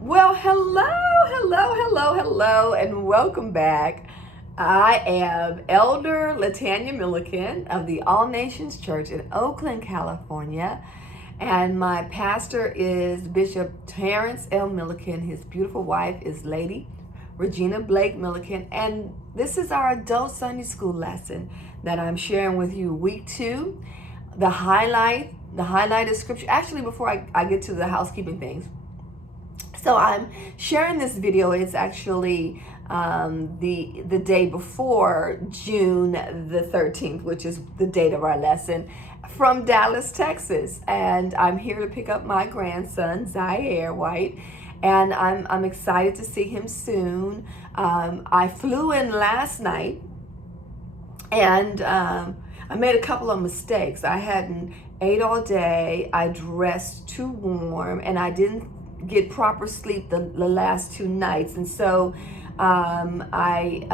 Well, hello, and welcome back. I am Elder Latanya Milliken of the All Nations Church in Oakland, California, and my pastor is Bishop Terrence L. Milliken. His beautiful wife is Lady Regina Blake Milliken, and this is our adult Sunday school lesson that I'm sharing with you, week 2. The highlighted scripture. Actually, before I get to the housekeeping things, so I'm sharing this video. It's actually the day before June the 13th, which is the date of our lesson, from Dallas, Texas. And I'm here to pick up my grandson, Zaire White, and I'm excited to see him soon. I flew in last night, and I made a couple of mistakes. I hadn't ate all day. I dressed too warm, and I didn't get proper sleep the last 2 nights. And so I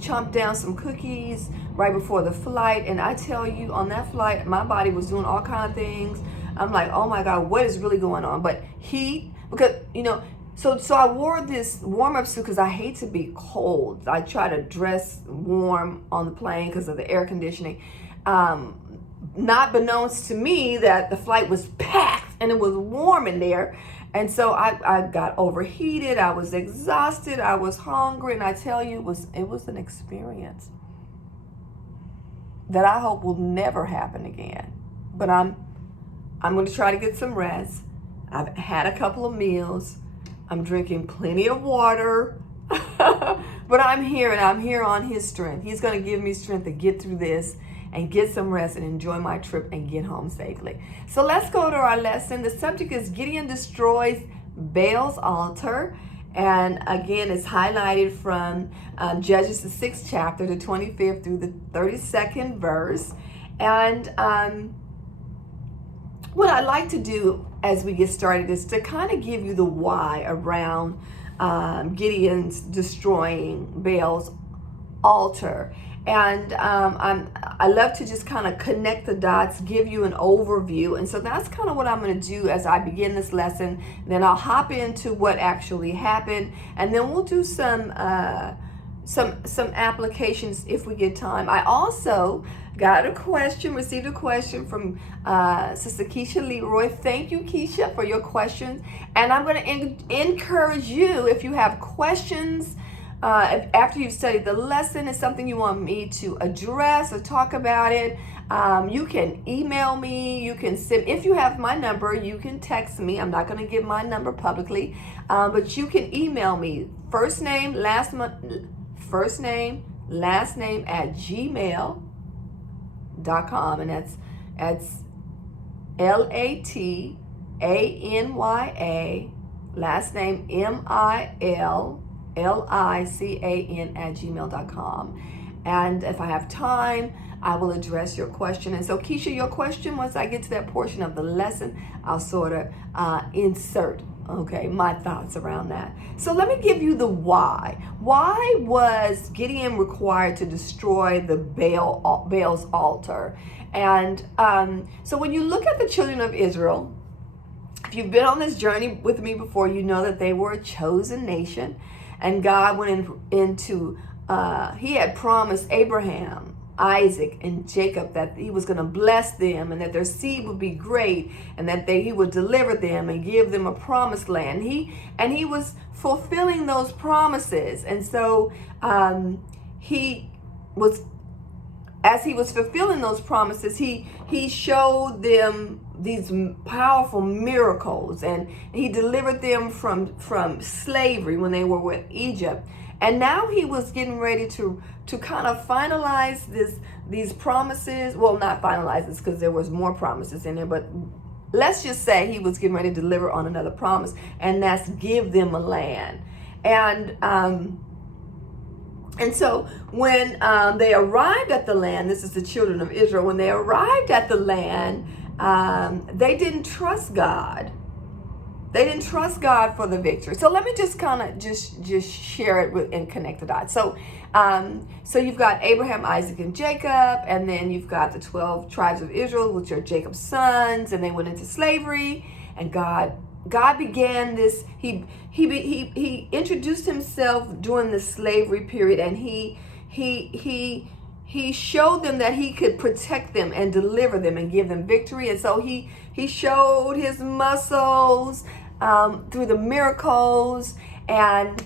chomped down some cookies right before the flight. And I tell you, on that flight, my body was doing all kinds of things. I'm like, oh my God, what is really going on? But because, so I wore this warm-up suit because I hate to be cold. I try to dress warm on the plane because of the air conditioning. Not beknownst to me that the flight was packed and it was warm in there. And so I got overheated. I was exhausted. I was hungry. And I tell you, it was an experience that I hope will never happen again. But I'm going to try to get some rest. I've had a couple of meals. I'm drinking plenty of water. But I'm here, and I'm here on his strength. He's going to give me strength to get through this and get some rest and enjoy my trip and get home safely. So let's go to our lesson. The subject is Gideon destroys Baal's altar. And again, it's highlighted from Judges, the 6th chapter, the 25th through the 32nd verse. And what I like to do as we get started is to kind of give you the why around Gideon's destroying Baal's altar. And I love to just kind of connect the dots, give you an overview. And so that's kind of what I'm going to do as I begin this lesson. Then I'll hop into what actually happened, and then we'll do some applications if we get time. I also received a question from Sister Keisha Leroy. Thank you, Keisha, for your questions. And I'm going to encourage you, if you have questions, if after you've studied the lesson, is something you want me to address or talk about it, you can email me. You can send, if you have my number, you can text me. I'm not going to give my number publicly, but you can email me. First name, last name at gmail.com, and that's LATANYA, last name MILLICAN@gmail.com. And if I have time, I will address your question. And so, Keisha, your question, once I get to that portion of the lesson, I'll sort of insert, my thoughts around that. So let me give you the why. Why was Gideon required to destroy the Baal's altar? And so when you look at the children of Israel, if you've been on this journey with me before, you know that they were a chosen nation. And God went into, he had promised Abraham, Isaac, and Jacob that he was going to bless them and that their seed would be great and that he would deliver them and give them a promised land. He was fulfilling those promises. And so as he was fulfilling those promises, he showed them these powerful miracles, and he delivered them from slavery when they were with Egypt. And now he was getting ready to kind of finalize these promises. Well, not finalize this because there was more promises in there, but let's just say he was getting ready to deliver on another promise, and that's give them a land. And so when they arrived at the land, this is the children of Israel, when they arrived at the land, they didn't trust God. They didn't trust God for the victory. So let me just kind of just share it and connect the dots. So you've got Abraham, Isaac, and Jacob, and then you've got the 12 tribes of Israel, which are Jacob's sons, and they went into slavery, and God God began this. He introduced himself during the slavery period, and he showed them that he could protect them and deliver them and give them victory. And so he showed his muscles through the miracles. And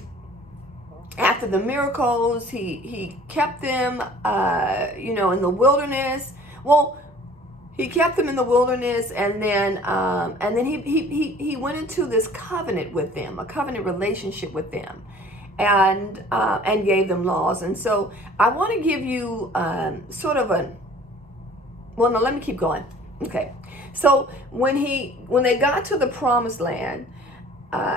after the miracles, he kept them, in the wilderness. Well, he kept them in the wilderness, and then he went into this covenant with them, a covenant relationship with them, and gave them laws. And so I want to give you sort of a. Well, no, let me keep going. Okay, so when they got to the promised land,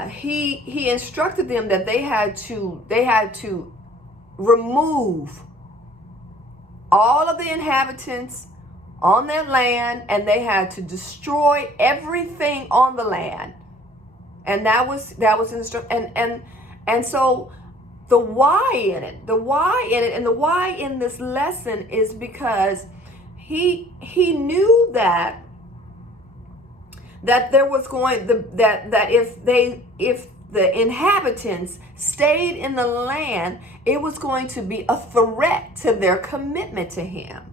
he instructed them that they had to remove all of the inhabitants on their land, and they had to destroy everything on the land. And that was and so the why in it, and the why in this lesson is because he knew that there was that if the inhabitants stayed in the land, it was going to be a threat to their commitment to him.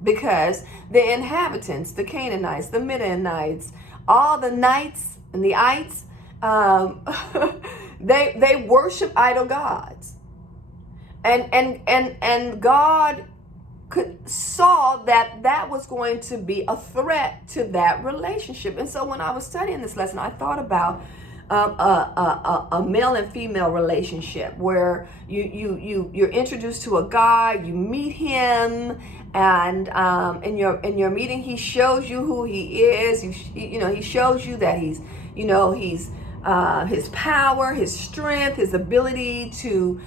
Because the inhabitants, the Canaanites, the Midianites, all the Nites and the Ites, they worship idol gods, and God saw that was going to be a threat to that relationship. And so when I was studying this lesson, I thought about a male and female relationship where you're introduced to a guy, you meet him, and in your meeting he shows you who he is. He shows you that he's his power, his strength, his ability to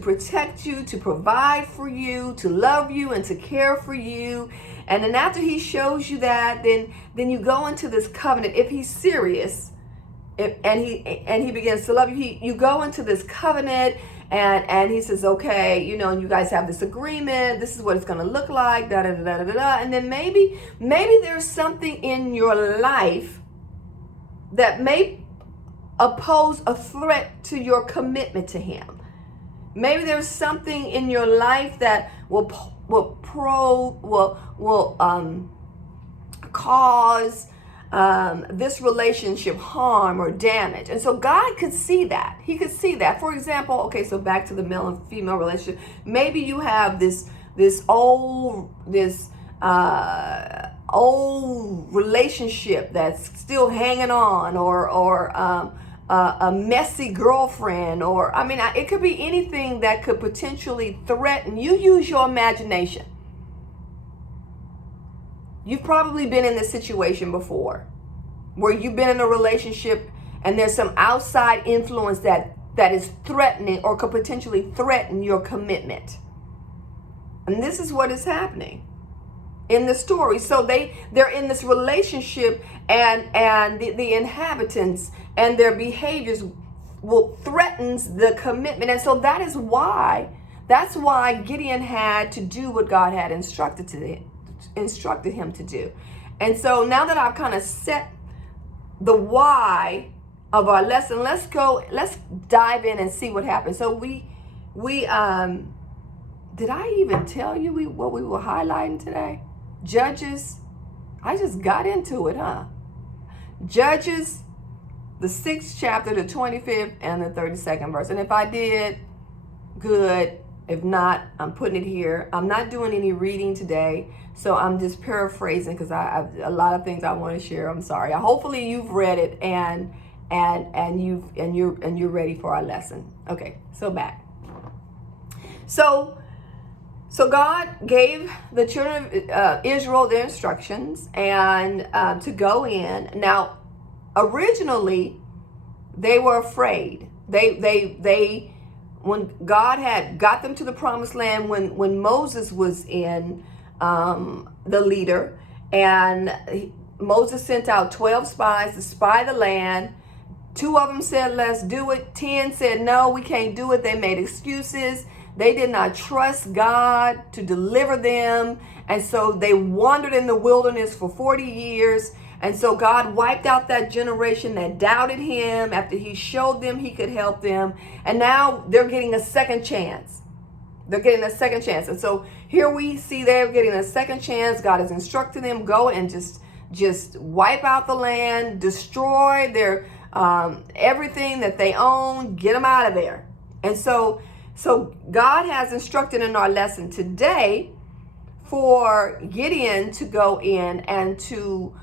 protect you, to provide for you, to love you, and to care for you. And then after he shows you that, then you go into this covenant. If he's serious, and he begins to love you, you go into this covenant, and he says, okay, you guys have this agreement. This is what it's going to look like. Da da da da da da. And then maybe there's something in your life that may oppose a threat to your commitment to him. Maybe there's something in your life that will cause this relationship harm or damage. And so God could see that. He could see that. For example, okay, so back to the male and female relationship. Maybe you have this old relationship that's still hanging on, or a messy girlfriend, or it could be anything that could potentially threaten. You use your imagination. You've probably been in this situation before, where you've been in a relationship and there's some outside influence that is threatening or could potentially threaten your commitment. And this is what is happening in the story. So they're in this relationship, and the inhabitants and their behaviors threatens the commitment. And so that's why Gideon had to do what God had instructed him to do. And so now that I've kind of set the why of our lesson, let's dive in and see what happened. So we did I even tell you what we were highlighting today? Judges. I just got into it, huh? Judges, the 6th chapter, the 25th and the 32nd verse. And if I did, good. If not, I'm putting it here. I'm not doing any reading today, so I'm just paraphrasing because I have a lot of things I want to share. I'm sorry. Hopefully you've read it and you're ready for our lesson. Okay, so back. So God gave the children of Israel their instructions and to go in. Now, originally, they were afraid. They when God had got them to the promised land, when Moses was in the leader, and Moses sent out 12 spies to spy the land. 2 of them said, let's do it. 10 said, no, we can't do it. They made excuses. They did not trust God to deliver them. And so they wandered in the wilderness for 40 years. And so God wiped out that generation that doubted him after he showed them he could help them. And now they're getting a second chance. They're getting a second chance. And so here we see they're getting a second chance. God has instructed them, go and just wipe out the land, destroy their everything that they own, get them out of there. And so God has instructed in our lesson today for Gideon to go in and to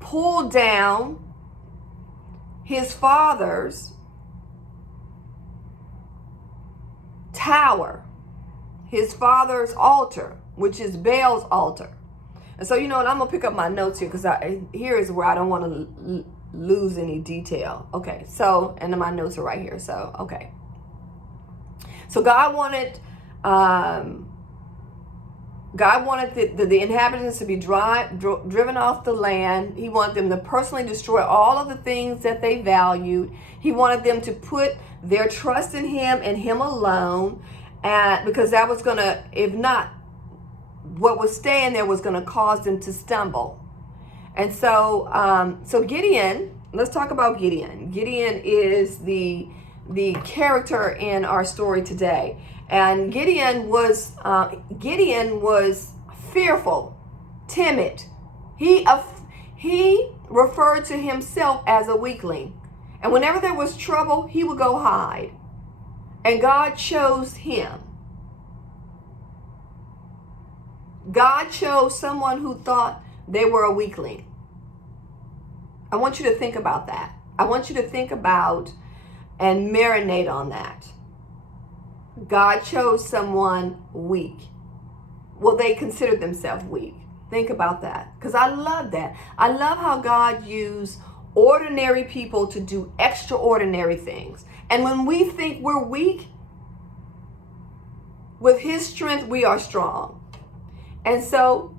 pull down his father's tower, his father's altar, which is Baal's altar. And so, you know what, I'm going to pick up my notes here, because here is where I don't want to lose any detail. Okay, so, and then my notes are right here. So, okay. So God wanted the inhabitants to be driven off the land. He wanted them to personally destroy all of the things that they valued. He wanted them to put their trust in him and him alone, and because that was going to, if not, what was staying there was going to cause them to stumble. And so Gideon, let's talk about Gideon. Gideon is the character in our story today. And Gideon was fearful, timid. He referred to himself as a weakling. And whenever there was trouble, he would go hide. And God chose him. God chose someone who thought they were a weakling. I want you to think about that. I want you to think about and marinate on that. God chose someone weak. Well, they considered themselves weak. Think about that, because I love that. I love how God used ordinary people to do extraordinary things. And when we think we're weak, with his strength, we are strong. And so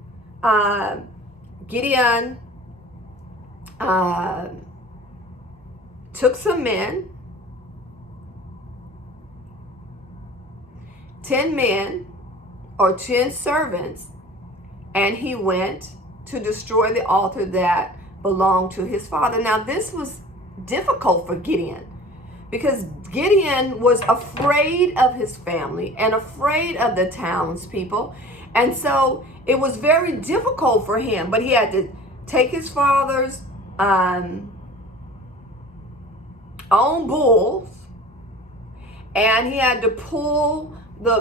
Gideon took some men, 10 men or 10 servants, and he went to destroy the altar that belonged to his father. Now, this was difficult for Gideon, because Gideon was afraid of his family and afraid of the townspeople. And so it was very difficult for him, but he had to take his father's own bulls, and he had to pull the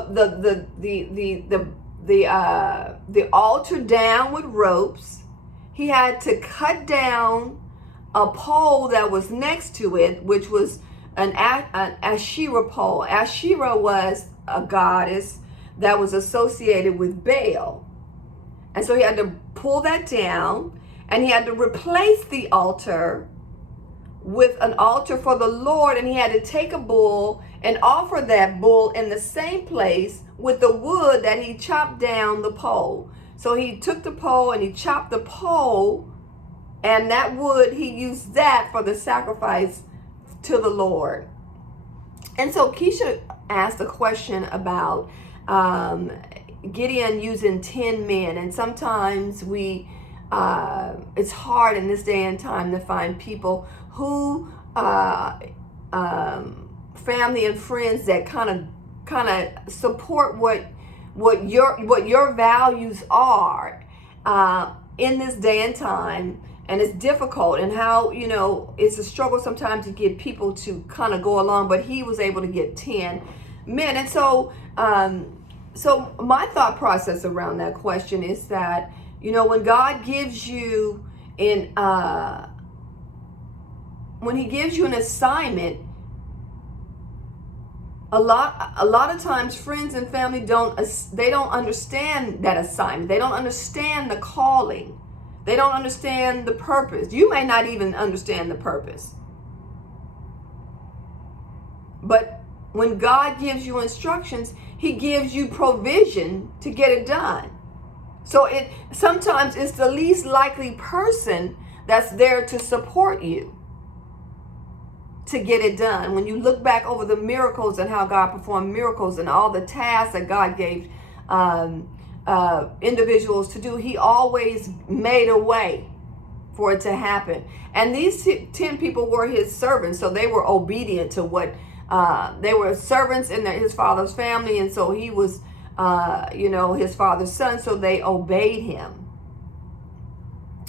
altar down with ropes. He had to cut down a pole that was next to it, which was an Asherah pole. Asherah was a goddess that was associated with Baal. And so he had to pull that down, and he had to replace the altar with an altar for the Lord, and he had to take a bull and offer that bull in the same place with the wood that he chopped down the pole. So he took the pole and he chopped the pole, and that wood, he used that for the sacrifice to the Lord. And so Keisha asked a question about Gideon using 10 men, and sometimes it's hard in this day and time to find people who family and friends that kind of support what your values are in this day and time. And it's difficult, and how, it's a struggle sometimes to get people to kind of go along, but he was able to get 10 men. And so so my thought process around that question is that, when God gives you when he gives you an assignment, a lot of times friends and family don't understand that assignment. They don't understand the calling. They don't understand the purpose. You may not even understand the purpose. But when God gives you instructions, he gives you provision to get it done. So sometimes it's the least likely person that's there to support you to get it done. When you look back over the miracles and how God performed miracles and all the tasks that God gave individuals to do, he always made a way. for it to happen. And these 10 people were his servants, so they were obedient to what they were servants in his father's family, and so he was his father's son, so they obeyed him.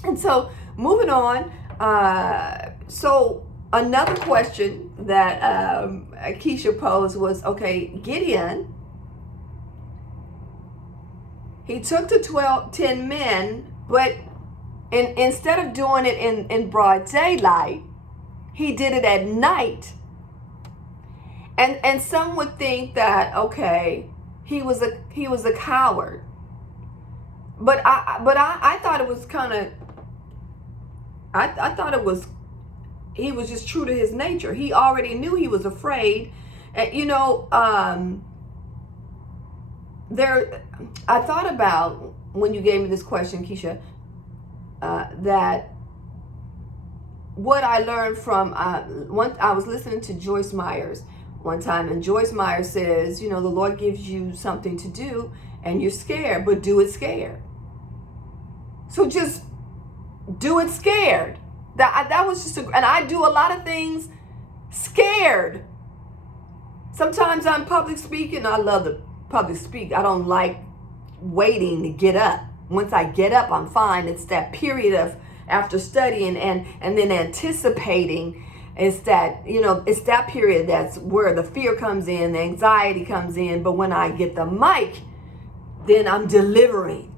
And so moving on, so another question that Keisha posed was, okay, Gideon, he took the 10 men, but instead of doing it in broad daylight, he did it at night. And some would think that, okay, he was a coward. But I thought it was kind of, I thought it was, he was just true to his nature. He already knew he was afraid. And, I thought about, when you gave me this question, Keisha, that what I learned from, I was listening to Joyce Myers one time, and Joyce Myers says, the Lord gives you something to do and you're scared, but do it scared. So just do it scared. That was just, and I do a lot of things scared. Sometimes I'm public speaking. I love to public speak. I don't like waiting to get up. Once I get up, I'm fine. It's that period of after studying and then anticipating. It's that, it's that period that's where the fear comes in, the anxiety comes in. But when I get the mic, then I'm delivering.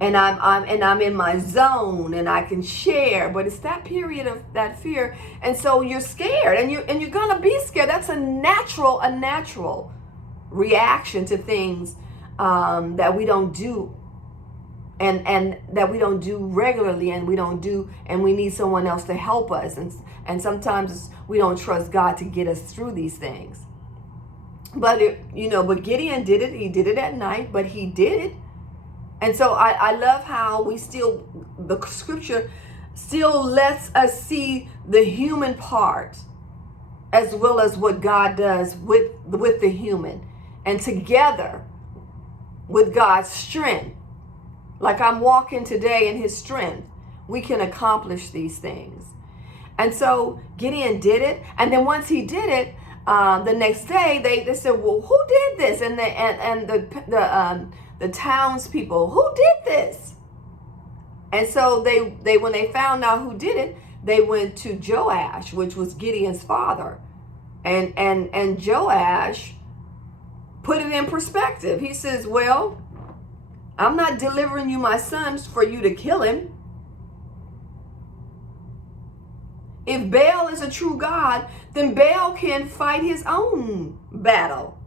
And I'm in my zone and I can share, but it's that period of that fear. And so you're scared and you're gonna be scared. That's a natural reaction to things that we don't do and that we don't do regularly, and we need someone else to help us. And sometimes we don't trust God to get us through these things. But but Gideon did it. He did it at night, but he did it. And so I love how the scripture still lets us see the human part as well as what God does with the human. And together with God's strength, like I'm walking today in his strength, we can accomplish these things. And so Gideon did it. And then once he did it, the next day they said, well, who did this? And the townspeople, who did this? And so they when they found out who did it, they went to Joash, which was Gideon's father. And Joash put it in perspective. He says, well, I'm not delivering you my sons for you to kill him. If Baal is a true God, then Baal can fight his own battle.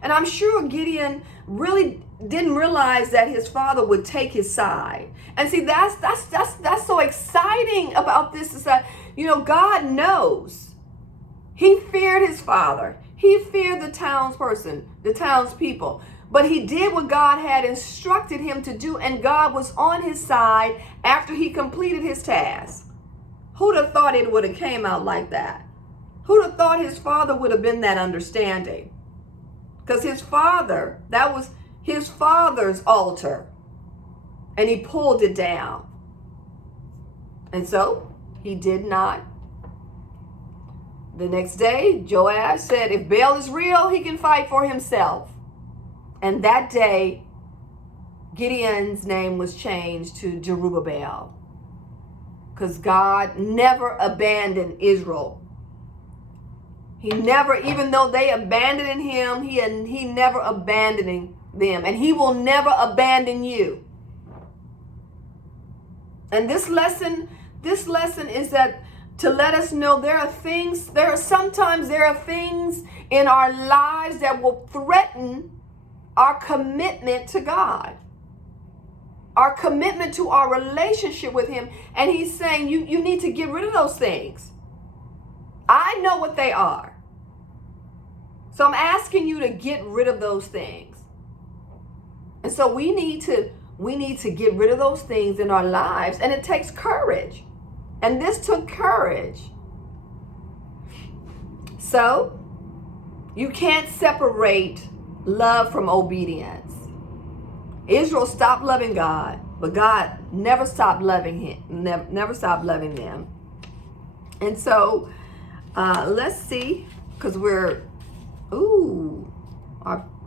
And I'm sure Gideon really didn't realize that his father would take his side. And see, that's so exciting about this, is that, God knows. He feared his father. He feared the townspeople. But he did what God had instructed him to do, and God was on his side after he completed his task. Who'd have thought it would have came out like that? Who'd have thought his father would have been that understanding? Because his father, that was his father's altar, and he pulled it down. And so he did not. The next day, Joash said, if Baal is real, he can fight for himself. And that day, Gideon's name was changed to Jerubbaal, because God never abandoned Israel. He never, even though they abandoned him, he never abandoned them. And he will never abandon you. And this lesson is that to let us know there are things in our lives that will threaten our commitment to God, our commitment to our relationship with him. And he's saying you need to get rid of those things. I know what they are. So I'm asking you to get rid of those things. And so we need to get rid of those things in our lives, and it takes courage. And this took courage. So you can't separate love from obedience. Israel stopped loving God but God never stopped loving him, never stopped loving them. And so let's see, because I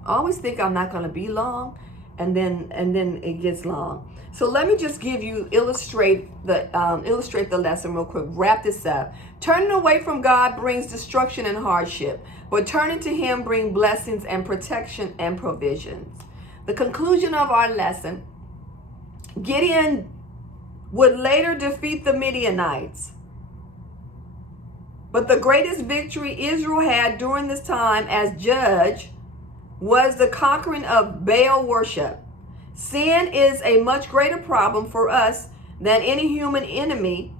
always think I'm not going to be long, and then it gets long. So let me just illustrate the lesson real quick. Wrap this up. Turning away from God brings destruction and hardship, but turning to him brings blessings and protection and provisions. The conclusion of our lesson: Gideon would later defeat the Midianites, but the greatest victory Israel had during this time as judge was the conquering of Baal worship. Sin is a much greater problem for us than any human enemy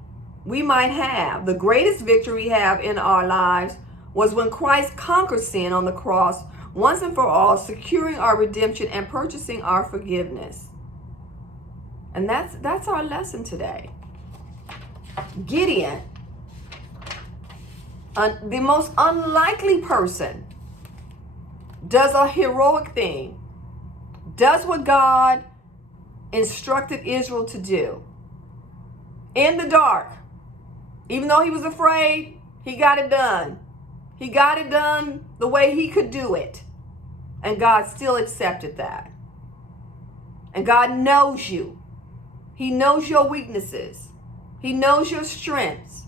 we might have. The greatest victory we have in our lives was when Christ conquered sin on the cross once and for all, securing our redemption and purchasing our forgiveness. And that's our lesson today. Gideon, the most unlikely person, does a heroic thing, does what God instructed Israel to do. In the dark, even though he was afraid, he got it done. He got it done the way he could do it. And God still accepted that. And God knows you. He knows your weaknesses. He knows your strengths.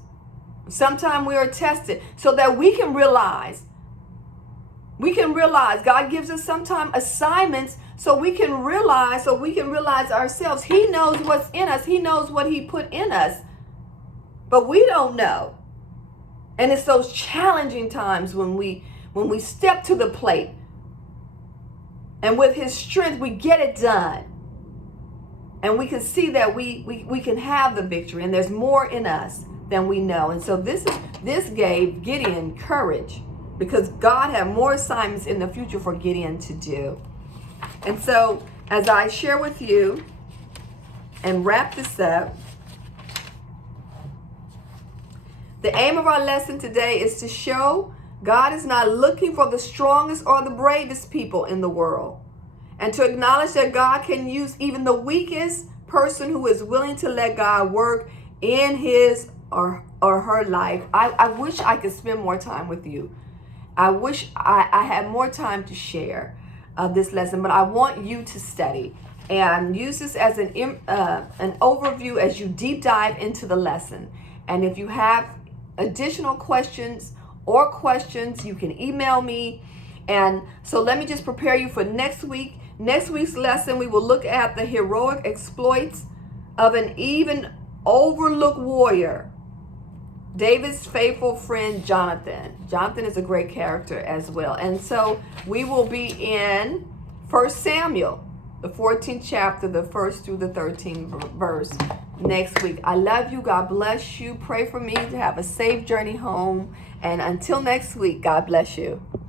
Sometimes we are tested so that we can realize God gives us sometimes assignments so we can realize ourselves. He knows what's in us. He knows what he put in us, but we don't know. And it's those challenging times when we step to the plate, and with his strength we get it done, and we can see that we can have the victory, and there's more in us than we know. And so this gave Gideon courage, because God had more assignments in the future for Gideon to do. And so as I share with you and wrap this up, the aim of our lesson today is to show God is not looking for the strongest or the bravest people in the world, and to acknowledge that God can use even the weakest person who is willing to let God work in his or her life. I wish I could spend more time with you. I wish I had more time to share this lesson, but I want you to study and use this as an overview as you deep dive into the lesson. And if you have additional questions, you can email me. And so let me just prepare you for next week. Next week's lesson, we will look at the heroic exploits of an even overlooked warrior, David's faithful friend, Jonathan. Jonathan is a great character as well. And so we will be in 1 Samuel, the 14th chapter, the 1st through the 13th verse next week. I love you. God bless you. Pray for me to have a safe journey home. And until next week, God bless you.